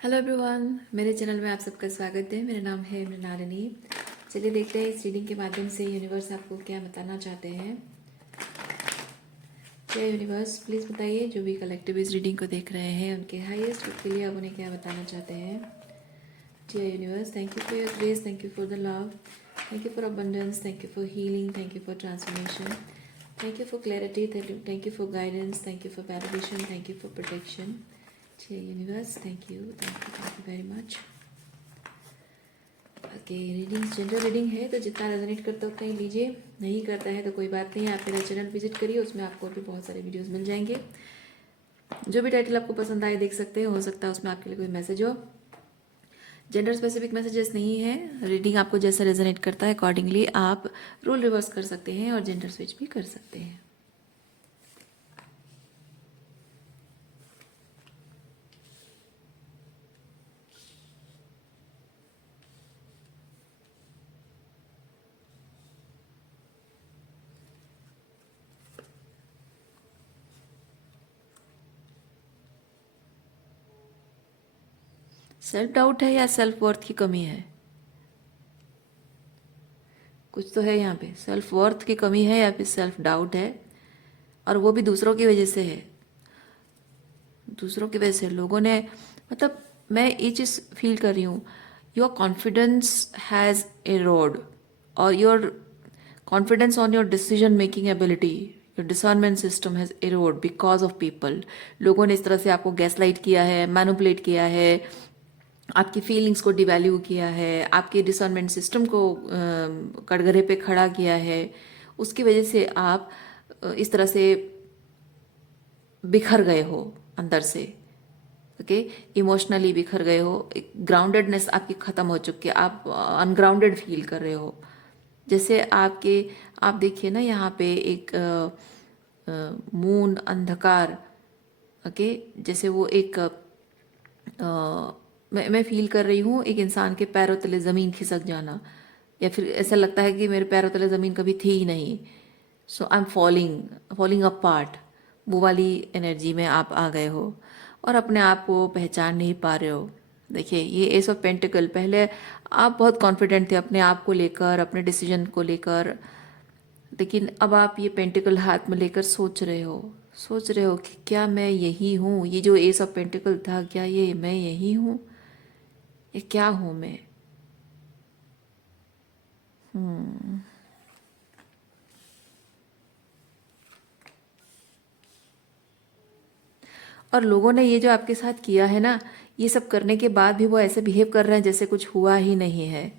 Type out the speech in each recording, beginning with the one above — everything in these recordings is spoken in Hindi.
हेलो एवरीवन, मेरे चैनल में आप सबका स्वागत है। मेरा नाम है मृणालिनी। चलिए देखते हैं इस रीडिंग के माध्यम से यूनिवर्स आपको क्या बताना चाहते हैं। क्या यूनिवर्स प्लीज़ बताइए, जो भी कलेक्टिव इस रीडिंग को देख रहे हैं उनके हाईएस्ट गुड के लिए आप उन्हें क्या बताना चाहते हैं। जी universe, thank you for your grace, thank you for the love, thank you for abundance, thank you for healing, thank you for transformation, thank you for clarity, thank you for guidance, thank you for validation, thank you for protection. जी universe, thank you very much. Okay, reading general reading है तो जितना रेजोनेट करता है उतना ही लीजिए, नहीं करता है तो कोई बात नहीं। आप मेरा चैनल विजिट करिए, उसमें आपको भी बहुत सारे वीडियोस मिल जाएंगे। जो भी टाइटल आपको पसंद आए देख सकते हैं, हो सकता है उसमें आपके लिए कोई मैसेज हो। जेंडर स्पेसिफिक मैसेजेस नहीं है। रीडिंग आपको जैसा रेजोनेट करता है अकॉर्डिंगली आप रोल रिवर्स कर सकते हैं और जेंडर स्विच भी कर सकते हैं। सेल्फ डाउट है या सेल्फ वर्थ की कमी है? कुछ तो है यहाँ पे, सेल्फ वर्थ की कमी है या फिर सेल्फ डाउट है, और वो भी दूसरों की वजह से है। दूसरों की वजह से लोगों ने, मतलब मैं ये चीज़ फील कर रही हूँ, योर कॉन्फिडेंस हैज़ एरोड, और your confidence on your decision making ability, your discernment system has arrowed because of people. लोगों ने इस तरह से आपको गैसलाइट किया है, मैनिपुलेट किया है, आपकी फीलिंग्स को डिवैल्यू किया है, आपके डिसर्नमेंट सिस्टम को कटघरे पे खड़ा किया है। उसकी वजह से आप इस तरह से बिखर गए हो अंदर से। ओके, इमोशनली बिखर गए हो, एक ग्राउंडेडनेस आपकी ख़त्म हो चुकी है, आप अनग्राउंडेड फील कर रहे हो। जैसे आप देखिए ना, यहाँ पे एक मून अंधकार। ओके, जैसे वो एक मैं फील कर रही हूँ एक इंसान के पैरों तले ज़मीन खिसक जाना, या फिर ऐसा लगता है कि मेरे पैरों तले ज़मीन कभी थी ही नहीं। So I am falling apart. वो वाली एनर्जी में आप आ गए हो और अपने आप को पहचान नहीं पा रहे हो। देखिए, ये एस ऑफ पेंटिकल, पहले आप बहुत कॉन्फिडेंट थे अपने आप को लेकर, अपने डिसीजन को लेकर, लेकिन अब आप ये पेंटिकल हाथ में लेकर सोच रहे हो कि क्या मैं यही हूँ? ये जो एस ऑफ पेंटिकल था, क्या ये मैं यही हूँ? ये क्या हूँ मैं? और लोगों ने ये जो आपके साथ किया है ना, ये सब करने के बाद भी वो ऐसे बिहेव कर रहे हैं जैसे कुछ हुआ ही नहीं है।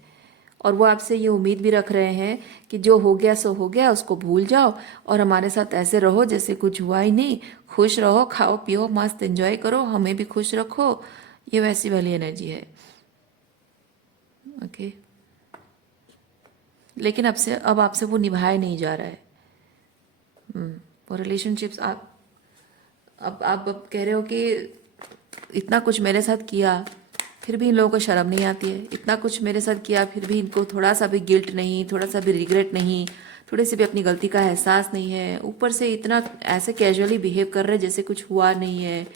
और वो आपसे ये उम्मीद भी रख रहे हैं कि जो हो गया सो हो गया, उसको भूल जाओ और हमारे साथ ऐसे रहो जैसे कुछ हुआ ही नहीं। खुश रहो, खाओ पियो, मस्त एंजॉय करो, हमें भी खुश रखो। ये वैसी वाली एनर्जी है। ओके, लेकिन अब आपसे वो निभाया नहीं जा रहा है। वो रिलेशनशिप्स आप कह रहे हो कि इतना कुछ मेरे साथ किया फिर भी इन लोगों को शर्म नहीं आती है, इतना कुछ मेरे साथ किया फिर भी इनको थोड़ा सा भी गिल्ट नहीं, थोड़ा सा भी रिग्रेट नहीं, थोड़ी सी भी अपनी गलती का एहसास नहीं है। ऊपर से इतना ऐसे कैजुअली बिहेव कर रहे हैं जैसे कुछ हुआ नहीं है,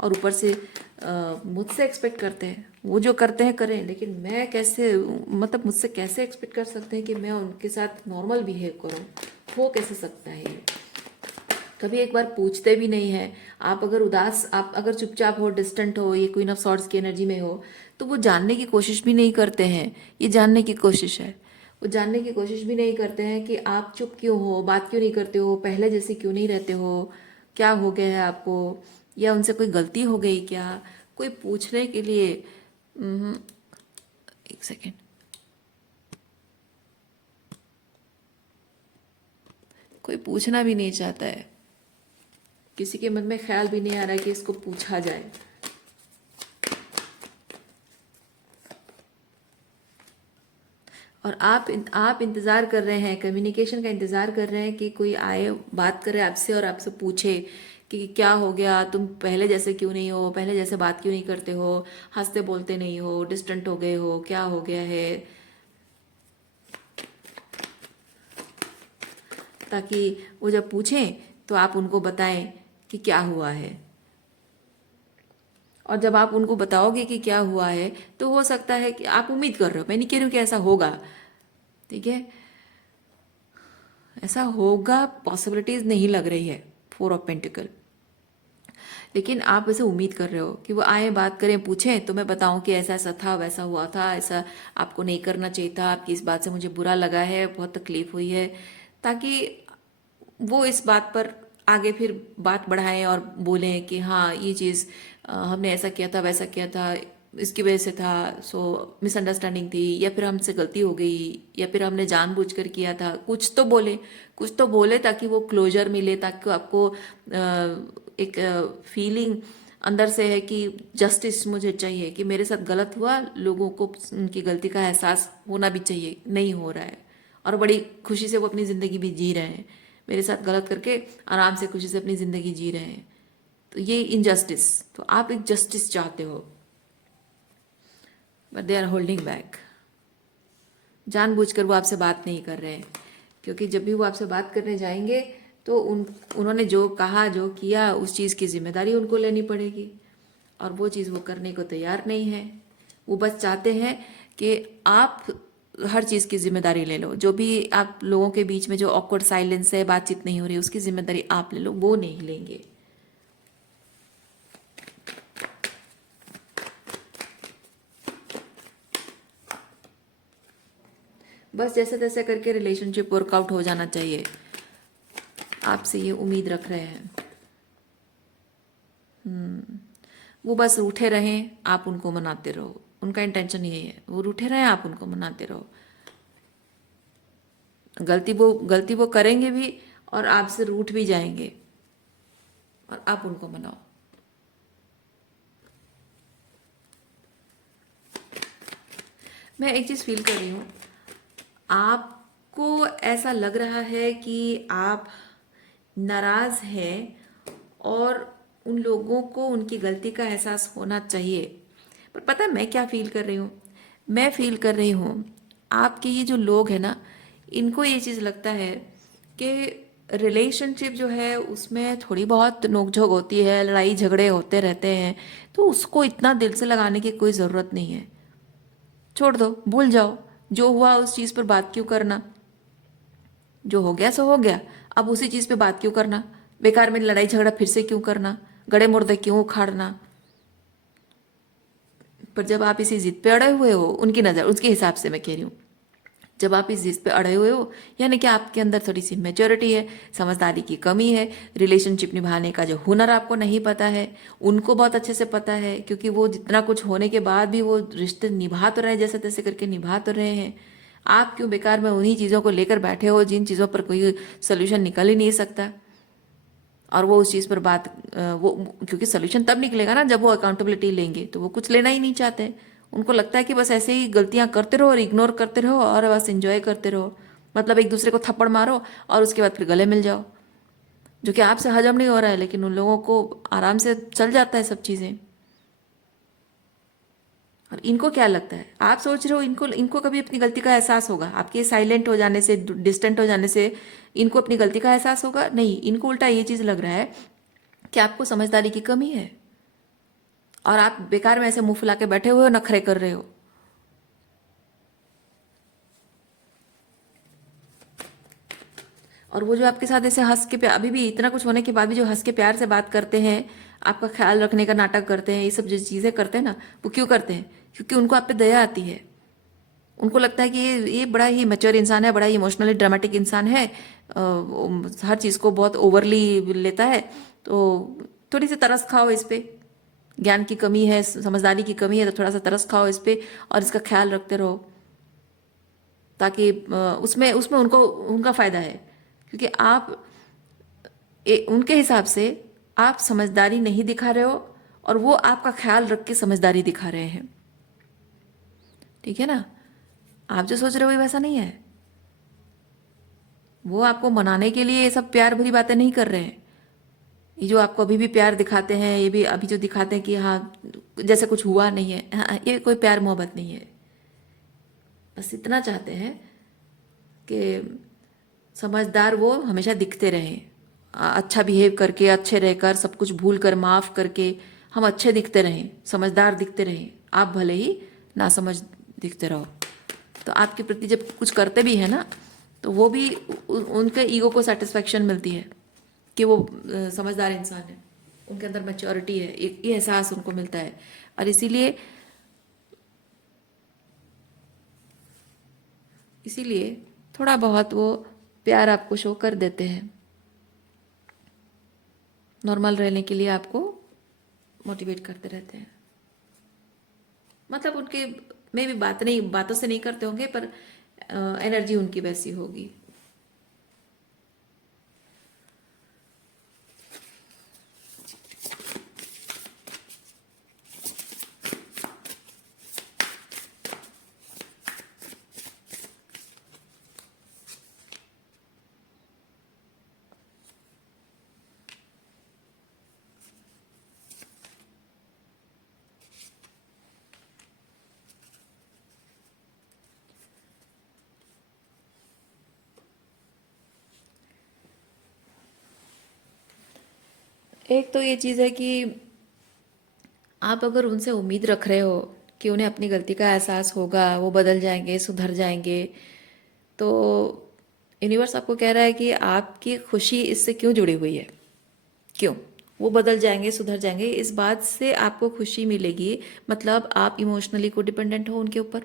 और ऊपर से मुझसे एक्सपेक्ट करते हैं, वो जो करते हैं करें, लेकिन मैं कैसे, मतलब मुझसे कैसे एक्सपेक्ट कर सकते हैं कि मैं उनके साथ नॉर्मल बिहेव करूं? हो कैसे सकता है ये? कभी एक बार पूछते भी नहीं है। आप अगर उदास, आप अगर चुपचाप हो, डिस्टेंट हो, ये क्वीन ऑफ सॉर्ड्स की एनर्जी में हो, तो वो जानने की कोशिश भी नहीं करते हैं। ये जानने की कोशिश है, वो जानने की कोशिश भी नहीं करते हैं कि आप चुप क्यों हो, बात क्यों नहीं करते हो, पहले जैसे क्यों नहीं रहते हो, क्या हो गया है आपको, या उनसे कोई गलती हो गई क्या? कोई पूछने के लिए एक सेकेंड, कोई पूछना भी नहीं चाहता है। किसी के मन में ख्याल भी नहीं आ रहा है कि इसको पूछा जाए। और आप इंतज़ार कर रहे हैं, कम्युनिकेशन का इंतज़ार कर रहे हैं कि कोई आए, बात करे आपसे और आपसे पूछे कि क्या हो गया, तुम पहले जैसे क्यों नहीं हो, पहले जैसे बात क्यों नहीं करते हो, हंसते बोलते नहीं हो, डिस्टेंट हो गए हो, क्या हो गया है, ताकि वो जब पूछें तो आप उनको बताएं कि क्या हुआ है। और जब आप उनको बताओगे कि क्या हुआ है, तो हो सकता है कि आप उम्मीद कर रहे हो, मैं नहीं कह रही हूँ कि ऐसा होगा, ठीक है, ऐसा होगा पॉसिबिलिटीज नहीं लग रही है, 4 ऑफ पेंटिकल। लेकिन आप वैसे उम्मीद कर रहे हो कि वो आए, बात करें, पूछें, तो मैं बताऊं कि ऐसा ऐसा था, वैसा हुआ था, ऐसा आपको नहीं करना चाहिए था, आपकी इस बात से मुझे बुरा लगा है, बहुत तकलीफ हुई है, ताकि वो इस बात पर आगे फिर बात बढ़ाएं और बोलें कि हाँ ये चीज़ हमने ऐसा किया था, वैसा किया था, इसकी वजह से था, सो मिसअंडरस्टैंडिंग थी, या फिर हमसे गलती हो गई, या फिर हमने जानबूझकर किया था, कुछ तो बोले, कुछ तो बोले, ताकि वो क्लोजर मिले, ताकि आपको एक फीलिंग अंदर से है कि जस्टिस मुझे चाहिए, कि मेरे साथ गलत हुआ, लोगों को उनकी गलती का एहसास होना भी चाहिए, नहीं हो रहा है, और बड़ी खुशी से वो अपनी ज़िंदगी भी जी रहे हैं, मेरे साथ गलत करके आराम से खुशी से अपनी ज़िंदगी जी रहे हैं। तो ये इनजस्टिस, तो आप एक जस्टिस चाहते हो, but they are holding back. जानबूझकर वो आपसे बात नहीं कर रहे हैं, क्योंकि जब भी वो आपसे बात करने जाएंगे तो उन्होंने जो कहा, जो किया, उस चीज़ की जिम्मेदारी उनको लेनी पड़ेगी, और वो चीज़ वो करने को तैयार नहीं है। वो बस चाहते हैं कि आप हर चीज़ की जिम्मेदारी ले लो, जो भी आप लोगों के बीच में जो ऑकवर्ड साइलेंस है, बातचीत नहीं हो रही, उसकी जिम्मेदारी आप ले लो, वो नहीं लेंगे। बस जैसे तैसे करके रिलेशनशिप वर्कआउट हो जाना चाहिए, आपसे ये उम्मीद रख रहे हैं। वो बस रूठे रहें, आप उनको मनाते रहो, उनका इंटेंशन यही है, वो रूठे रहें, आप उनको मनाते रहो। गलती वो करेंगे भी, और आपसे रूठ भी जाएंगे, और आप उनको मनाओ। मैं एक चीज़ फील कर रही हूँ, आपको ऐसा लग रहा है कि आप नाराज हैं, और उन लोगों को उनकी गलती का एहसास होना चाहिए। पर पता है मैं क्या फील कर रही हूँ? मैं फील कर रही हूँ, आपके ये जो लोग हैं ना, इनको ये चीज़ लगता है कि रिलेशनशिप जो है उसमें थोड़ी बहुत नोकझोंक होती है, लड़ाई झगड़े होते रहते हैं, तो उसको इतना दिल से लगाने की कोई ज़रूरत नहीं है। छोड़ दो, भूल जाओ, जो हुआ उस चीज़ पर बात क्यों करना, जो हो गया सो हो गया, अब उसी चीज़ पे बात क्यों करना, बेकार में लड़ाई झगड़ा फिर से क्यों करना, गड़े मुर्दे क्यों उखाड़ना। पर जब आप इसी जिद पे अड़े हुए हो, उनकी नज़र, उसके हिसाब से मैं कह रही हूँ, जब आप इस जिद पे अड़े हुए हो, यानी कि आपके अंदर थोड़ी सी मेच्योरिटी है, समझदारी की कमी है, रिलेशनशिप निभाने का जो हुनर आपको नहीं पता है, उनको बहुत अच्छे से पता है, क्योंकि वो जितना कुछ होने के बाद भी वो रिश्ते निभा तो रहे हैं, जैसे तैसे करके निभा तो रहे हैं। आप क्यों बेकार में उन्हीं चीज़ों को लेकर बैठे हो जिन चीज़ों पर कोई सोल्यूशन निकल ही नहीं सकता, और वो उस चीज़ पर बात वो, क्योंकि सोल्यूशन तब निकलेगा ना जब वो अकाउंटेबिलिटी लेंगे, तो वो कुछ लेना ही नहीं चाहते। उनको लगता है कि बस ऐसे ही गलतियां करते रहो और इग्नोर करते रहो और बस एंजॉय करते रहो, मतलब एक दूसरे को थप्पड़ मारो और उसके बाद फिर गले मिल जाओ, जो कि आपसे हजम नहीं हो रहा है, लेकिन उन लोगों को आराम से चल जाता है सब चीज़ें। और इनको क्या लगता है, आप सोच रहे हो इनको इनको कभी अपनी गलती का एहसास होगा? आपके साइलेंट हो जाने से, डिस्टेंट हो जाने से इनको अपनी गलती का एहसास होगा? नहीं, इनको उल्टा ये चीज़ लग रहा है कि आपको समझदारी की कमी है, और आप बेकार में ऐसे मुंह फुला के बैठे हुए हो, नखरे कर रहे हो। और वो जो आपके साथ ऐसे हंस के प्यार, अभी भी इतना कुछ होने के बाद भी जो हंस के प्यार से बात करते हैं, आपका ख्याल रखने का नाटक करते हैं, ये सब जो चीज़ें करते हैं ना, वो क्यों करते हैं? क्योंकि उनको आप पे दया आती है। उनको लगता है कि ये बड़ा ही मैच्योर इंसान है, बड़ा ही इमोशनली ड्रामेटिक इंसान है, हर चीज़ को बहुत ओवरली लेता है, तो थोड़ी सी तरस खाओ इस पे, ज्ञान की कमी है, समझदारी की कमी है, तो थोड़ा सा तरस खाओ इस पे और इसका ख्याल रखते रहो, ताकि उसमें उसमें उनको उनका फ़ायदा है, क्योंकि आप उनके हिसाब से आप समझदारी नहीं दिखा रहे हो, और वो आपका ख्याल रख के समझदारी दिखा रहे हैं। ठीक है ना? आप जो सोच रहे हो ये वैसा नहीं है। वो आपको मनाने के लिए ये सब प्यार भरी बातें नहीं कर रहे हैं। ये जो आपको अभी भी प्यार दिखाते हैं, ये भी अभी जो दिखाते हैं कि हाँ जैसे कुछ हुआ नहीं है, हाँ ये कोई प्यार मोहब्बत नहीं है। बस इतना चाहते हैं कि समझदार वो हमेशा दिखते रहें, अच्छा बिहेव करके, अच्छे रहकर, सब कुछ भूल कर, माफ़ करके, हम अच्छे दिखते रहें, समझदार दिखते रहें, आप भले ही नासमझ दिखते रहो। तो आपके प्रति जब कुछ करते भी हैं ना, तो वो भी उनके ईगो को सेटिस्फेक्शन मिलती है कि वो समझदार इंसान है, उनके अंदर मैच्योरिटी है, एक ये एहसास उनको मिलता है। और इसीलिए थोड़ा बहुत वो प्यार आपको शो कर देते हैं, नॉर्मल रहने के लिए आपको मोटिवेट करते रहते हैं। मतलब उनके में भी बातों से नहीं करते होंगे, पर एनर्जी उनकी वैसी होगी। एक तो ये चीज़ है कि आप अगर उनसे उम्मीद रख रहे हो कि उन्हें अपनी गलती का एहसास होगा, वो बदल जाएंगे, सुधर जाएंगे, तो यूनिवर्स आपको कह रहा है कि आपकी खुशी इससे क्यों जुड़ी हुई है। क्यों वो बदल जाएंगे, सुधर जाएंगे, इस बात से आपको खुशी मिलेगी। मतलब आप इमोशनली को डिपेंडेंट हो उनके ऊपर।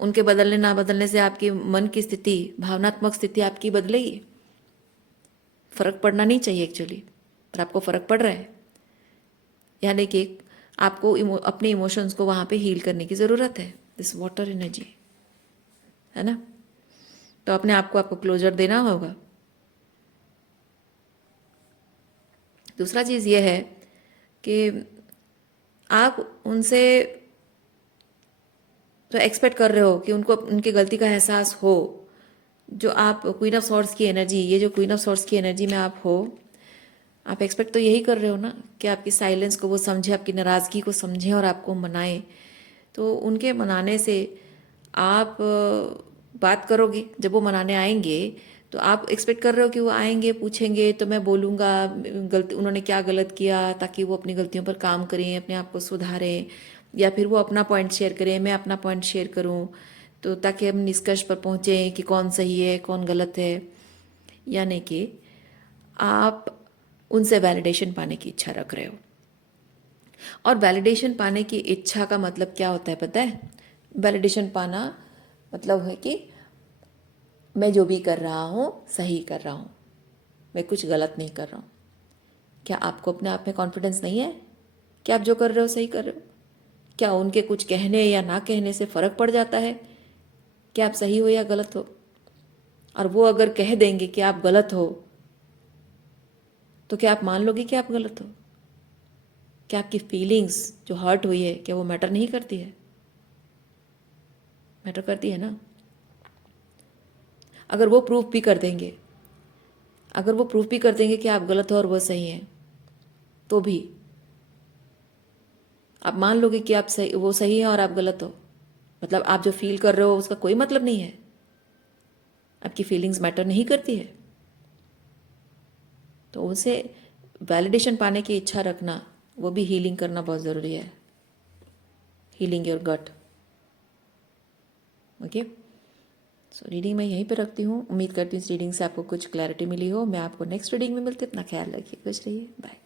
उनके बदलने ना बदलने से आपकी मन की स्थिति, भावनात्मक स्थिति आपकी बदलेगी। फर्क पड़ना नहीं चाहिए एक्चुअली, पर आपको फर्क पड़ रहा है। यानी कि आपको अपने इमोशंस को वहाँ पे हील करने की ज़रूरत है, दिस वाटर एनर्जी, है ना। तो अपने आप को आपको क्लोजर देना होगा। दूसरा चीज़ ये है कि आप उनसे तो एक्सपेक्ट कर रहे हो कि उनको उनकी गलती का एहसास हो। जो आप क्वीन ऑफ सॉर्ड्स की एनर्जी, ये जो क्वीन ऑफ सॉर्ड्स की एनर्जी में आप हो, आप एक्सपेक्ट तो यही कर रहे हो ना कि आपकी साइलेंस को वो समझे, आपकी नाराज़गी को समझे और आपको मनाए। तो उनके मनाने से आप बात करोगे, जब वो मनाने आएंगे तो आप एक्सपेक्ट कर रहे हो कि वो आएंगे, पूछेंगे, तो मैं बोलूँगा गलती उन्होंने क्या गलत किया, ताकि वो अपनी गलतियों पर काम करें, अपने आप को सुधारें, या फिर वो अपना पॉइंट शेयर करें, मैं अपना पॉइंट शेयर करूँ, तो ताकि हम निष्कर्ष पर पहुँचें कि कौन सही है कौन गलत है। यानी कि आप उनसे वैलिडेशन पाने की इच्छा रख रहे हो। और वैलिडेशन पाने की इच्छा का मतलब क्या होता है पता है? वैलिडेशन पाना मतलब है कि मैं जो भी कर रहा हूँ सही कर रहा हूँ, मैं कुछ गलत नहीं कर रहा हूँ। क्या आपको अपने आप में कॉन्फिडेंस नहीं है कि आप जो कर रहे हो सही कर रहे हो? क्या उनके कुछ कहने या ना कहने से फ़र्क पड़ जाता है कि आप सही हो या गलत हो? और वो अगर कह देंगे कि आप गलत हो, तो क्या आप मान लोगे कि आप गलत हो? क्या आपकी फीलिंग्स जो हर्ट हुई है, क्या वो मैटर नहीं करती है? मैटर करती है ना। अगर वो प्रूफ भी कर देंगे, अगर वो प्रूफ भी कर देंगे कि आप गलत हो और वो सही हैं, तो भी आप मान लोगे कि आप सही, वो सही है और आप गलत हो। मतलब आप जो फील कर रहे हो उसका कोई मतलब नहीं है, आपकी फीलिंग्स मैटर नहीं करती है। तो उनसे वैलिडेशन पाने की इच्छा रखना, वो भी हीलिंग करना बहुत ज़रूरी है। Healing your gut. Okay, so reading मैं यहीं पे रखती हूँ। उम्मीद करती हूँ इस रीडिंग से आपको कुछ क्लैरिटी मिली हो। मैं आपको नेक्स्ट रीडिंग में मिलती हूँ। अपना ख्याल रखिए, खुश रहिए, बाय।